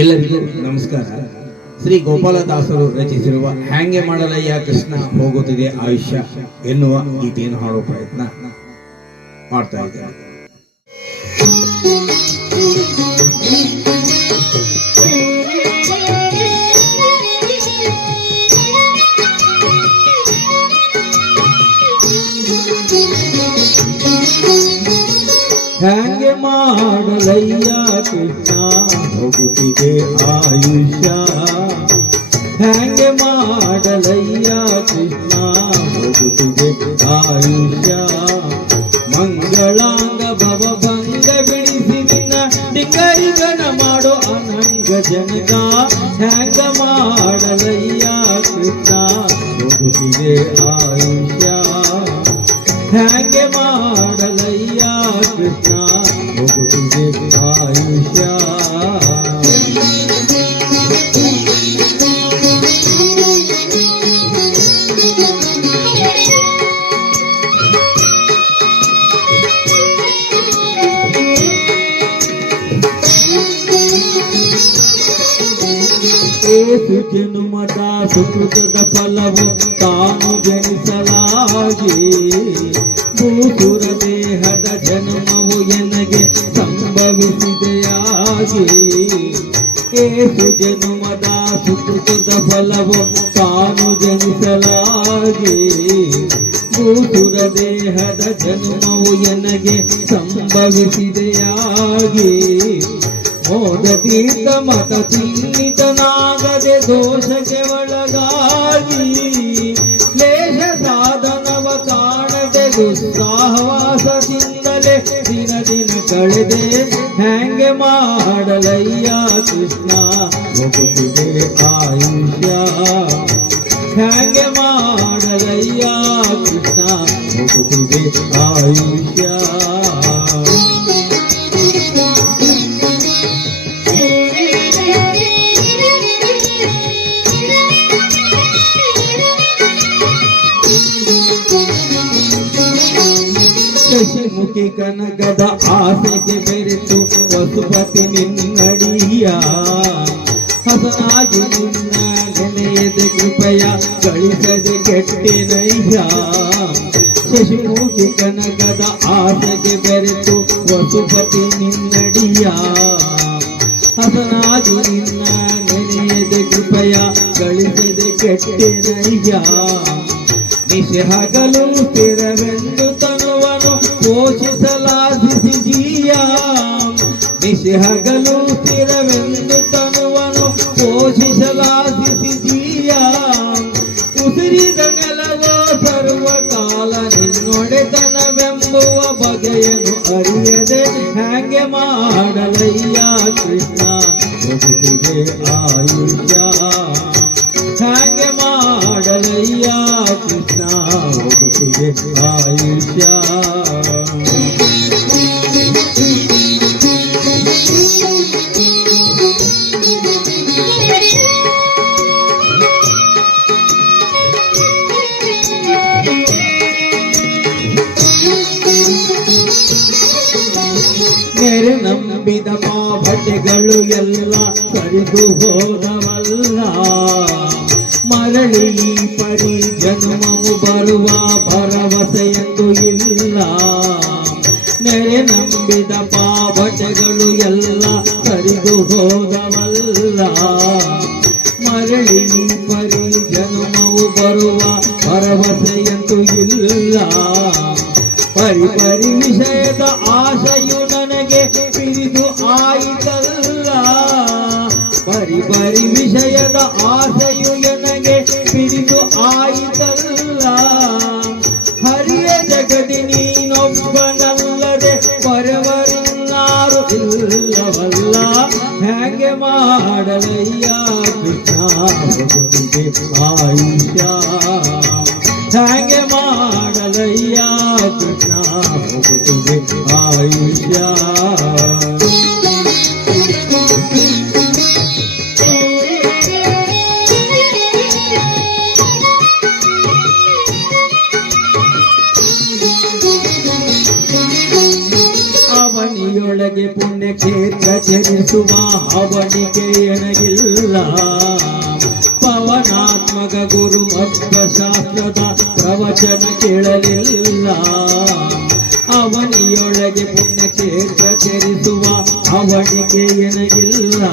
ಎಲ್ಲರಿಗೂ ನಮಸ್ಕಾರ. ಶ್ರೀ ಗೋಪಾಲದಾಸರು ರಚಿಸಿರುವ ಹ್ಯಾಂಗೆ ಮಾಡಲಯ್ಯ ಕೃಷ್ಣ ಹೋಗುತ್ತಿದೆ ಆಯುಷ್ಯ ಎನ್ನುವ ಗೀತೆಯನ್ನು ಹಾಡುವ ಪ್ರಯತ್ನ ಮಾಡ್ತಾ ಇದ್ದೇನೆ. ಹ್ಯಾಂಗೆ ಮಾಡಲಯ್ಯ ಕೃಷ್ಣ ಹೋಗುತ್ತಿದೆ ಆಯುಷ್ಯ. ಹ್ಯಾಂಗೆ ಮಾಡಲಯ್ಯ ಕೃಷ್ಣ? ಹೋಗುತ್ತಿದೆ ಆಯುಷ್ಯ. ಮಂಗಳಾಂಗ ಭವಭಂಗ ಬಿಡಿಸಿ ನಿನ್ನ ಡಿಂಗರಿಗನ ಮಾಡೋ ಅನಂಗ ಜನಕ. ಹ್ಯಾಂಗ ಮಾಡಲಯ್ಯ ಕೃಷ್ಣ? ಹೋಗುತ್ತಿದೆ ಆಯುಷ್ಯ. ಹ್ಯಾಂಗೆ ಜನುಮದ ಸುಕೃತದ ಫಲವು ತಾನು ಜನಿಸಲಾಗಿ. ಭೂಸುರ ದೇಹದ ಜನ್ಮವು ಎನಗೆ ಸಂಭವಿಸಿದೆಯಾಗಿ. ಏಸು ಜನುಮದ ಸುಕೃತದ ಫಲವು ತಾನು ಜನಿಸಲಾಗಿ. ಭೂಸುರ ದೇಹದ ಜನ್ಮವು ಎನಗೆ ಸಂಭವಿಸಿದೆಯಾಗಿ. ಮೋದತೀರ್ಥ ಮತ ಚಿನ್ನಿತನಾಗದೆ ದೋಷಕ್ಕೆ ಒಳಗಾಗಿ ಕ್ಲೇಶ ಸಾಧನವ ಕಾಣದೆ ದುಸ್ಸಾಹವಾಸದಿಂದಲೇ ದಿನ ದಿನ ಕಳೆದೆ ಹ್ಯಾಂಗೆ ಮಾಡಲಯ್ಯ ಕೃಷ್ಣ ಹೋಗುತ್ತಿದೆ ಆಯುಷ್ಯ ಹ್ಯಾಂಗೆ ಮಾಡಲಯ್ಯ ಕೃಷ್ಣ ಹೋಗುತ್ತಿದೆ ಆಯುಷ್ಯ ಶಶಿಮುಖಿ ಕನಕದ ಆಸೆಗೆ ಬೆರೆತು ವಸುಪತಿ ನಿನ್ನಡಿಯ. ಹಸನಾಗಿ ನಿನ್ನ ನೆನೆಯದೆ ಕೃಪಯ ಕಳಿಸದೆ ಕೆಟ್ಟಿನಯ್ಯ ಶಶಿಮುಖಿ ಕನಕದ ಆಸೆಗೆ ಬೆರೆತು ವಸುಪತಿ ನಿನ್ನಡಿಯ. ಹಸನಾಗಿ ನಿನ್ನ ನೆನೆಯದೆ ಕೃಪಯ ಕಳಿಸದೆ ಕೆಟ್ಟಿನಯ್ಯ ನಿಶೆ ಹಗಲು ಸ್ಥಿರವೆಂದು ತನುವನು ಪೋಷಿಸಲಾಧಿಸಿ ಜೀಯ ನಿಶೆ ಹಗಲು ಸ್ಥಿರವೆಂದು ತನುವನು ಪೋಷಿಸಲಾಧಿಸಿ ಜೀಯ ಉಸಿರಿದ ನೆಲವೋ ಸರ್ವಕಾಲ ನಿನ್ನೊಡೆತನವೆಂಬುವ ಬಗೆಯನ್ನು ಅರಿಯದೆ ಹ್ಯಾಂಗೆ ಮಾಡಲಯ್ಯ ಕೃಷ್ಣ ಹೋಗುತ್ತಿದೆ ಆಯುಷ್ಯ ಹಾಗೆ ಮಾಡಲಯ್ಯ ಕೃಷ್ಣ ಹೋಗುತ್ತಿದೆ ಆಯುಷ್ಯ ಪಾವಟೆಗಳು ಎಲ್ಲ ಕರೆದು ಹೋದವಲ್ಲ, ಮರಳಿ ಈ ಪರಿ ಜನ್ಮವು ಬರುವ ಭರವಸೆಯೆಂದು ಇಲ್ಲ. ನೆರೆ ನಂಬಿದ ಪಾಪಟಗಳು ಎಲ್ಲ ಕರೆದು ಹೋದವಲ್ಲ, ಮರಳಿ ಈ ಪರಿ ಜನ್ಮವು ಬರುವ ಭರವಸೆಯೆಂದು ಇಲ್ಲ. ಪರಿ ಪರಿ ವಿಷಯದ ಆಶೆಯು ಪರಿ ಪರಿ ವಿಷಯದ ಆಸೆಯು ನನಗೆ ಪಿರಿದು ಆಯಿತಲ್ಲ. ಹರಿಯ ಜಗದಿ ನೀನೊಬ್ಬನಲ್ಲದೆ ಪರವರಿನ್ನಾರು ಇಲ್ಲವಲ್ಲ. ಹೇಗೆ ಮಾಡಲಯ್ಯ ಕೃಷ್ಣ ಹೋಗುತ್ತಿದೆ ಆಯುಷ್ಯ. ಹೇಗೆ ಮಾಡಲಯ್ಯ ಕೃಷ್ಣ ಹೋಗುತ್ತಿದೆ ಆಯುಷ್ಯ. ಪುಣ್ಯ ಕ್ಷೇತ್ರ ಚರಿಸುವ ಅವನಿಗೆ ಎನಗಿಲ್ಲ ಪವನಾತ್ಮಕ ಗುರು ಶಾಸ್ತ್ರದ ಪ್ರವಚನ ಕೇಳಲಿಲ್ಲ. ಅವನಿಯೊಳಗೆ ಪುಣ್ಯಕ್ಷೇತ್ರ ಚರಿಸುವ ಅವನಿಗೆ ಎನಗಿಲ್ಲ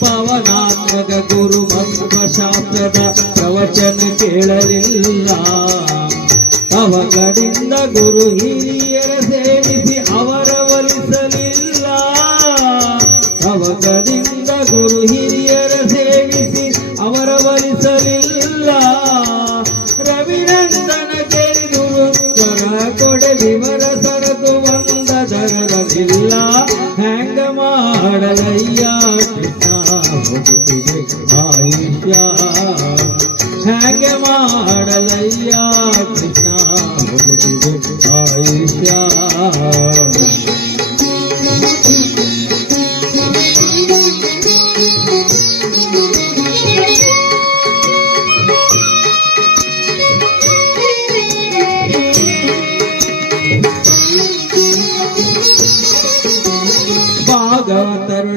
ಪವನಾತ್ಮಕ ಗುರು ಶಾಸ್ತ್ರದ ಪ್ರವಚನ ಕೇಳಲಿಲ್ಲ. ಅವಗಳಿಂದ ಗುರು ಹಿರಿಯರ ಅವಗಳಿಂದ ಗುರು ಹಿರಿಯರ ಸೇವಿಸಿ ಅವರ ವರಿಸಲಿಲ್ಲ ರವಿನಂದನ ಕೇಳಿದುರು ಸ್ವರ ಕೊಡೆ ವಿವರ ಸರದು ಬಂದ ದರದಿಲ್ಲ ಹ್ಯಾಂಗ ಮಾಡಲಯ್ಯ ಆಯುಷ್ಯ. ಹ್ಯಾಂಗ ಮಾಡಲಯ್ಯ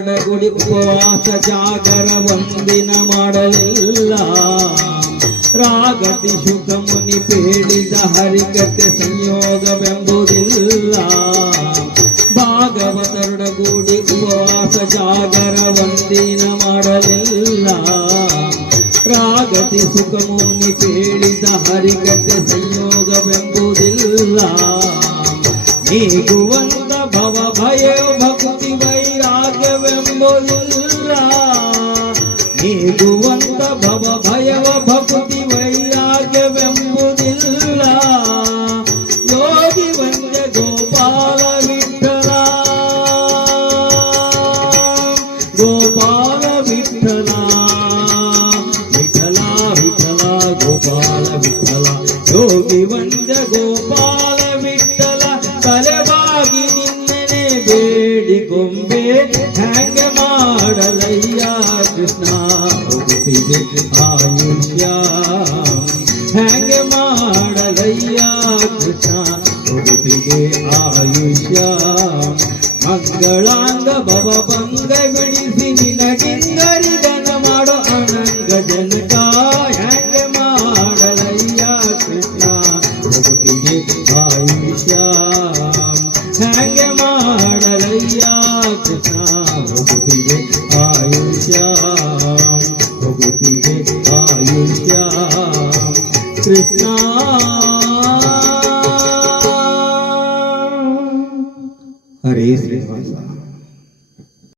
ಗುಡಿ ಉಪವಾಸ ಜಾಗರ ಒಂದಿನ ಮಾಡಲಿಲ್ಲ. ರಾಗತಿ ಶುಕ ಮುನಿ ಬೇಡಿದ ಹರಿಕತೆ ಸಂಯೋಗವೆಂಬುದಿಲ್ಲ. ಭಾಗವತರುಡ ಗುಡಿ ಉಪವಾಸ ಜಾಗರ ಒಂದಿನ ಮಾಡಲಿಲ್ಲ. ರಾಗತಿ ಸುಖ ಮುನಿ ಬೇಡಿದ ಹರಿಕತೆ ಸಂಯೋಗವೆಂಬುದಿಲ್ಲ. ನೀಗುವಂತ ವೈರಾಗ್ಯವೆಂಬುದಿಲ್ಲ ನೀಗುವಂತ ಭವ ಭಯವ ಭಕ್ತಿ ವೈರಾಗ್ಯವೆಂಬುದಿಲ್ಲ ಯೋಗಿ ವಂದ್ಯ ಗೋಪಾಲ ವಿಠಲ ಗೋಪಾಲ ವಿಠಲ ವಿಠಲ ಆಯುಷ್ಯ. ಹೆಂಗೆ ಮಾಡಲಯ್ಯ ಕೃಷ್ಣ? ಹೋಗುತ್ತಿದೆ ಆಯುಷ್ಯ. ಮಂಗಳಾಂಗ ಭವ ಭಂಗ ಬಿಡಿಸಿ ನಿನಗಿಂಗರಿಗನ ಮಾಡೋ ಅನಂಗ ಜನಕ. ಹೆಂಗೆ ಮಾಡಲಯ್ಯ ಕೃಷ್ಣ? ಹೋಗುತ್ತಿದೆ ಆಯುಷ್ಯ. ಹೆಂಗೆ ಮಾಡಲಯ್ಯ ಕೃಷ್ಣ? ಹೋಗುತ್ತಿದೆ ಆಯುಷ್ಯ. Krishna.